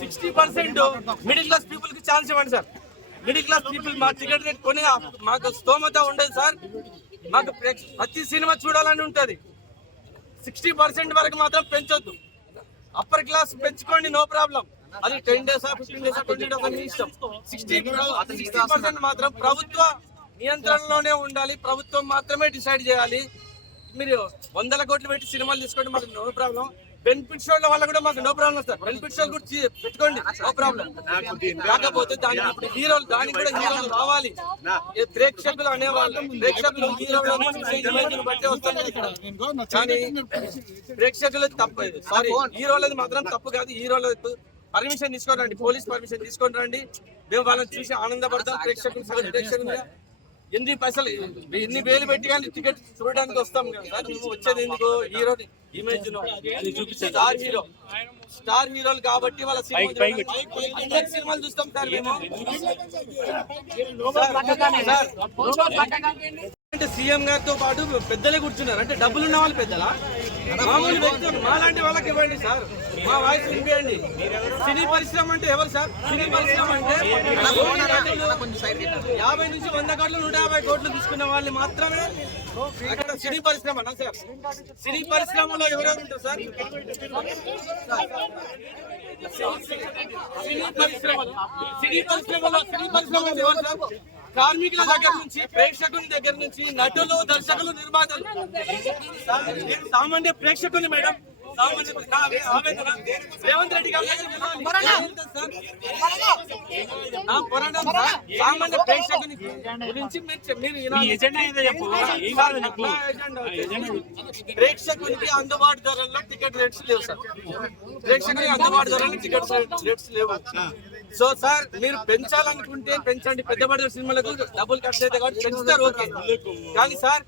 Sixty percent middle class పీపుల్కి chance ఇవ్వండి sir. Middle class people మా టికెట్ రేట్ కొని మాకు స్తోమత ఉండదు సార్. మాకు ప్రేక్ష- ప్రతి సినిమా చూడాలని ఉంటది. సిక్స్టీ పర్సెంట్ వరకు మాత్రం పెంచొద్దు. అప్పర్ క్లాస్ పెంచుకోండి నో ప్రాబ్లం అది ten days fifteen days twenty days మీ ఇష్టం. సిక్స్టీ సిక్స్టీ పర్సెంట్ మాత్రం ప్రభుత్వ నియంత్రణలోనే ఉండాలి. ప్రభుత్వం మాత్రమే డిసైడ్ చేయాలి. మీరు వందల కోట్లు పెట్టి సినిమాలు తీసుకోండి మాకు నో ప్రాబ్లం బెనిఫిట్ షోల వల్ల కూడా మాకు నో ప్రాబ్లం సార్. బెనిఫిట్ షోలు కూడా పెట్టుకోండి నో ప్రాబ్లం కాకపోతే దానికి ఇప్పుడు హీరోలు దానికి కూడా హీరోలు రావాలి. ప్రేక్షకులు అనేవాళ్ళు ప్రేక్షకులు హీరోలు బట్టి ఇక్కడ. కానీ ప్రేక్షకులు తప్పు సారీ హీరోలది మాత్రం తప్పు కాదు హీరోలకు పర్మిషన్ తీసుకొని రండి పోలీస్ పర్మిషన్ తీసుకొని రండి. మేము వాళ్ళని చూసి ఆనందపడతాం ప్రేక్షకులు ప్రేక్షకులుగా ఎన్ని పైసలు ఎన్ని వేలు పెట్టి కానీ టికెట్ చూడడానికి వస్తాం కదా సార్? మేము వచ్చేది ఎందుకు? Hero image star hero star హీరోలు కాబట్టి వాళ్ళ సినిమా సినిమాలు చూస్తాం సార్ మేము? అంటే సీఎం గారితో పాటు పెద్దలే కూర్చున్నారు. అంటే డబ్బులు ఉన్న వాళ్ళు పెద్దలా? మామూలు మాలాంటి వాళ్ళకి ఇవ్వండి సార్. మా వాయిస్ వినిపించండి సినీ పరిశ్రమ అంటే ఎవరు సార్? సినీ పరిశ్రమ అంటే యాభై నుంచి వంద కోట్లు నూట యాభై కోట్లు తీసుకున్న వాళ్ళు మాత్రమే అక్కడ సినీ పరిశ్రమ సార్. సినీ పరిశ్రమలో ఎవరెవరు ఉంటారు సార్? సినీ పరిశ్రమలో సినీ పరిశ్రమలో సినీ పరిశ్రమలో ఎవరు సార్? కార్మికుల దగ్గర నుంచి ప్రేక్షకుల దగ్గర నుంచి నటులు దర్శకులు నిర్మాతలు. సామాన్య ప్రేక్షకులు మేడం. ఆవేదన రేవంత్ రెడ్డి గారు నా పోరాటం సామాన్య ప్రేక్షకుని గురించి ఎజెండా ప్రేక్షకునికి అందుబాటు ధరల్లో టికెట్ రేట్స్ లేవు. సార్ ప్రేక్షకునికి అందుబాటు ధరల్లో టికెట్ రేట్స్ లేవు సో సార్ మీరు పెంచాలనుకుంటే పెంచండి. పెద్ద సినిమాలకు డబ్బులు ఖర్చు అయితే కాబట్టి పెంచుతారు ఓకే. కానీ సార్